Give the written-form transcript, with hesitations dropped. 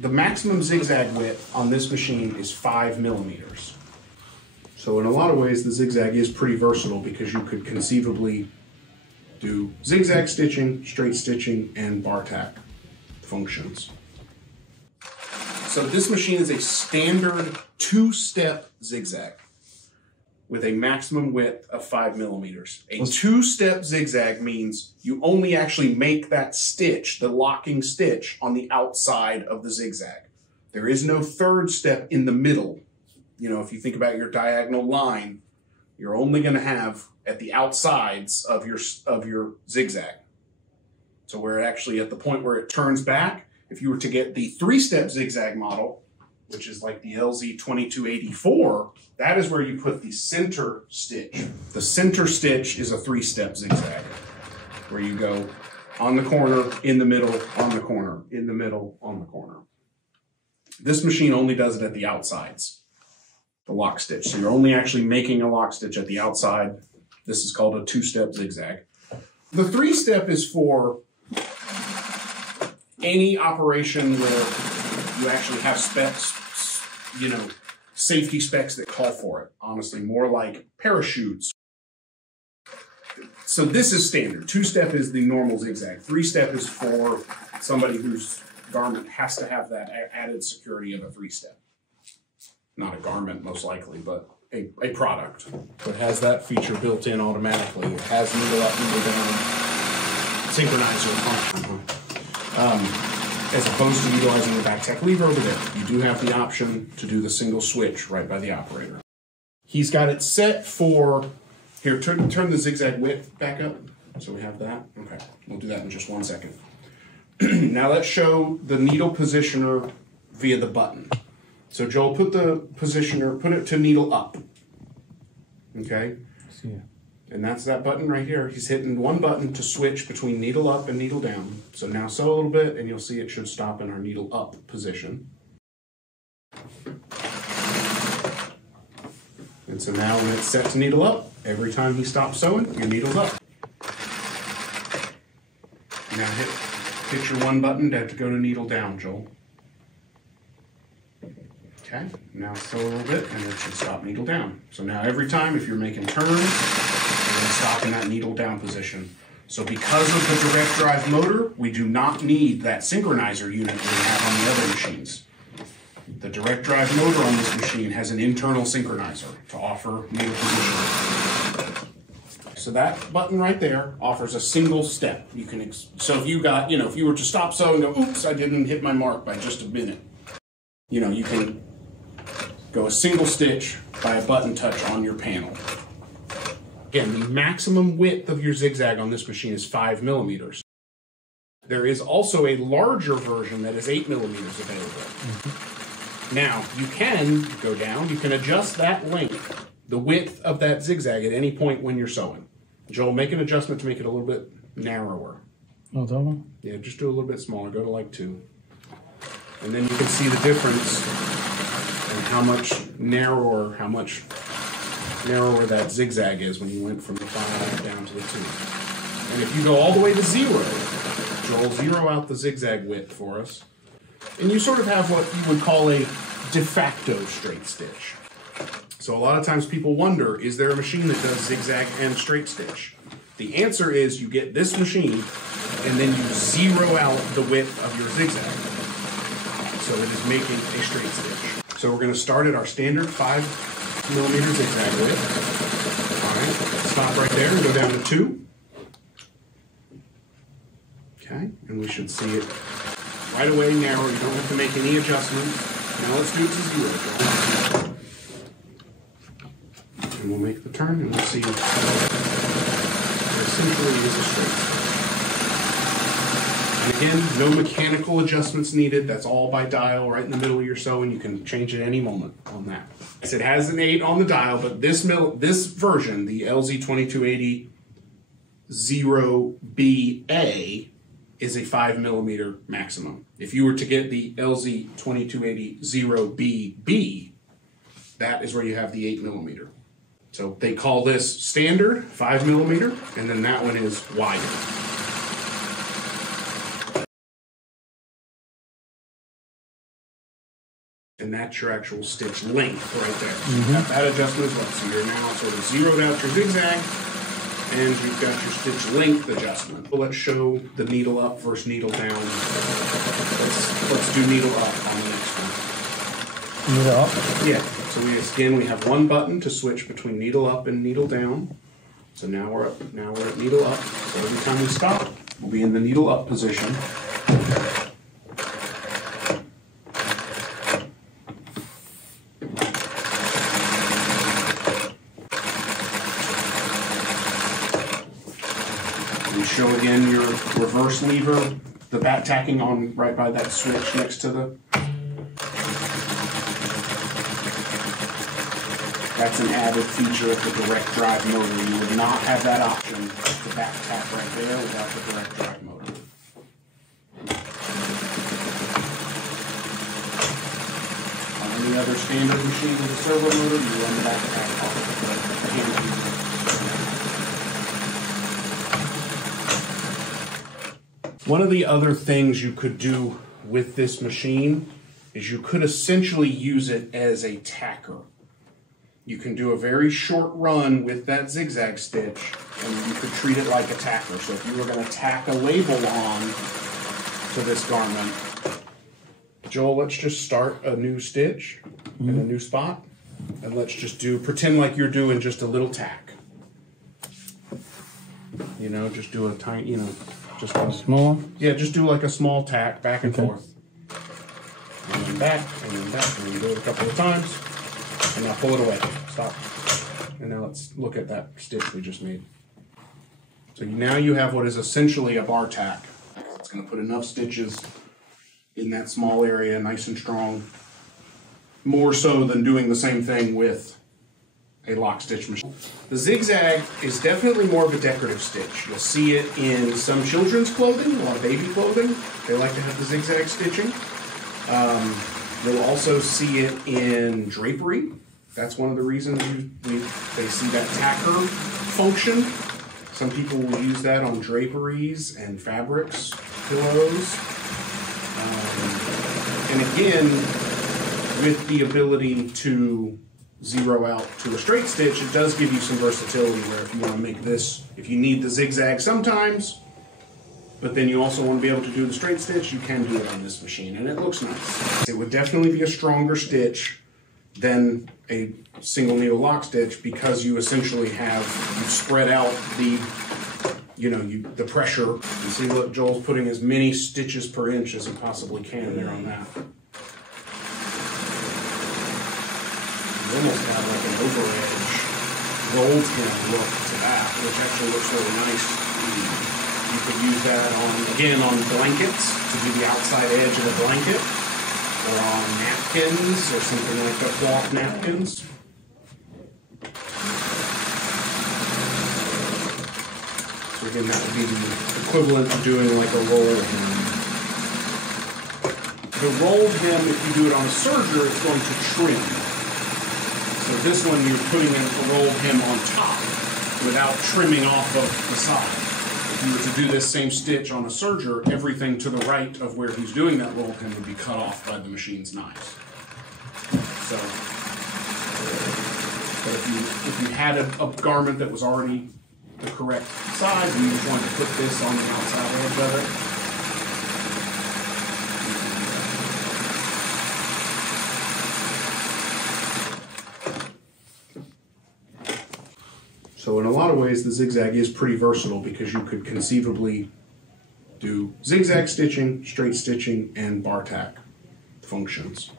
the maximum zigzag width on this machine is 5 millimeters. So in a lot of ways, the zigzag is pretty versatile because you could conceivably do zigzag stitching, straight stitching, and bar tack functions. So this machine is a standard 2-step zigzag with a maximum width of 5 millimeters. A 2-step zigzag means you only actually make that stitch, the locking stitch, on the outside of the zigzag. There is no 3rd step in the middle. You know, if you think about your diagonal line, you're only going to have at the outsides of your zigzag. So we're actually at the point where it turns back. If you were to get the 3-step zigzag model, which is like the LZ 2284, that is where you put the center stitch. The center stitch is a 3-step zigzag, where you go on the corner, in the middle, on the corner, in the middle, on the corner. This machine only does it at the outsides. The lock stitch. So you're only actually making a lock stitch at the outside. This is called a 2-step zigzag. The 3-step is for any operation where you actually have specs, you know, safety specs that call for it. Honestly, more like parachutes. So this is standard. 2-step is the normal zigzag. 3-step is for somebody whose garment has to have that added security of a 3-step. Not a garment, most likely, but a product. So it has that feature built in automatically. It has needle up, needle down, synchronizer function. As opposed to utilizing the back tack lever over there. You do have the option to do the single switch right by the operator. He's got it set for, here, turn the zigzag width back up. So we have that. Okay, we'll do that in just 1 second. Now let's show the needle positioner via the button. So Joel, put the positioner, put it to needle up. Okay? Yeah. And that's that button right here. He's hitting one button to switch between needle up and needle down. So now sew a little bit and you'll see it should stop in our needle up position. And so now when it's set to needle up, every time he stops sewing, your needle's up. Now hit your one button to go to needle down, Joel. Okay, now sew a little bit and it should stop needle down. So now every time if you're making turns, you're going to stop in that needle down position. So because of the direct drive motor, we do not need that synchronizer unit that we have on the other machines. The direct drive motor on this machine has an internal synchronizer to offer needle position. So that button right there offers a single step. You can, so if you got, if you were to stop sewing and go, oops, I didn't hit my mark by just a minute. You can go a single stitch by a button touch on your panel. Again, the maximum width of your zigzag on this machine is 5 millimeters. There is also a larger version that is 8 millimeters available. Now, you can go down, you can adjust that length, the width of that zigzag at any point when you're sewing. Joel, make an adjustment to make it a little bit narrower. Oh, that one? Yeah, just do a little bit smaller, go to like 2. And then you can see the difference in how much narrower that zigzag is when you went from the 5 down to the 2. And if you go all the way to 0, Joel, 0 out the zigzag width for us. And you sort of have what you would call a de facto straight stitch. So a lot of times people wonder, is there a machine that does zigzag and straight stitch? The answer is you get this machine and then you 0 out the width of your zigzag. So it is making a straight stitch. So we're going to start at our standard 5 millimeter zigzag width. All right, stop right there and go down to 2. Okay, and we should see it right away narrow. You don't have to make any adjustments. Now let's do it to 0. And we'll make the turn and we'll see there essentially is a straight stitch. And again, no mechanical adjustments needed. That's all by dial right in the middle of your sewing. You can change it any moment on that. It has an 8 on the dial, but this version, the LZ 2280 0BA, is a 5 millimeter maximum. If you were to get the LZ 2280 0BB, that is where you have the 8 millimeter. So they call this standard 5 millimeter, and then that one is wider. and that's your actual stitch length right there. So you got that adjustment as well. So you're now sort of zeroed out your zigzag, and you've got your stitch length adjustment. Well, let's show the needle up versus needle down. Let's do needle up on the next one. Needle up? Yeah. So we have one button to switch between needle up and needle down. So now we're up. Now we're at needle up. So every time we stop, we'll be in the needle up position. Show again your reverse lever, the back tacking on right by that switch next to the. That's an added feature of the direct drive motor. You would not have that option, the back tack right there, without the direct drive motor. On any other standard machine with a servo motor, you run the back tack off of the hand. One of the other things you could do with this machine is you could essentially use it as a tacker. You can do a very short run with that zigzag stitch, and you could treat it like a tacker. So if you were going to tack a label on to this garment, Joel, let's just start a new stitch in a new spot, and let's just pretend like you're doing just a little tack. You know, just do a tiny, just a small? Yeah, just do like a small tack back and forth. And then back, and then back, and then do it a couple of times. And now pull it away. Stop. And now let's look at that stitch we just made. So now you have what is essentially a bar tack. It's going to put enough stitches in that small area, nice and strong. More so than doing the same thing with a lock stitch machine. The zigzag is definitely more of a decorative stitch. You'll see it in some children's clothing, a lot of baby clothing. They like to have the zigzag stitching. You'll also see it in drapery. That's one of the reasons they see that tacker function. Some people will use that on draperies and fabrics, pillows. And again, with the ability to zero out to a straight stitch, it does give you some versatility where if you want to make this, if you need the zigzag sometimes, but then you also want to be able to do the straight stitch, you can do it on this machine, and it looks nice. It would definitely be a stronger stitch than a single needle lock stitch because you essentially you've spread out the, the pressure. You see, look, Joel's putting as many stitches per inch as he possibly can there on that. You almost have like an over-edge gold hem look to that, which actually looks really nice. You could use that on blankets to do the outside edge of the blanket, or on napkins or something like that, cloth napkins. So again, that would be the equivalent of doing like a roll hem. The rolled hem, if you do it on a serger, it's going to trim. So this one, you're putting a rolled hem on top without trimming off of the side. If you were to do this same stitch on a serger, everything to the right of where he's doing that rolled hem would be cut off by the machine's knives. So, but if you had a garment that was already the correct size and you just wanted to put this on the outside edge of it, so in a lot of ways, the zigzag is pretty versatile because you could conceivably do zigzag stitching, straight stitching, and bar tack functions.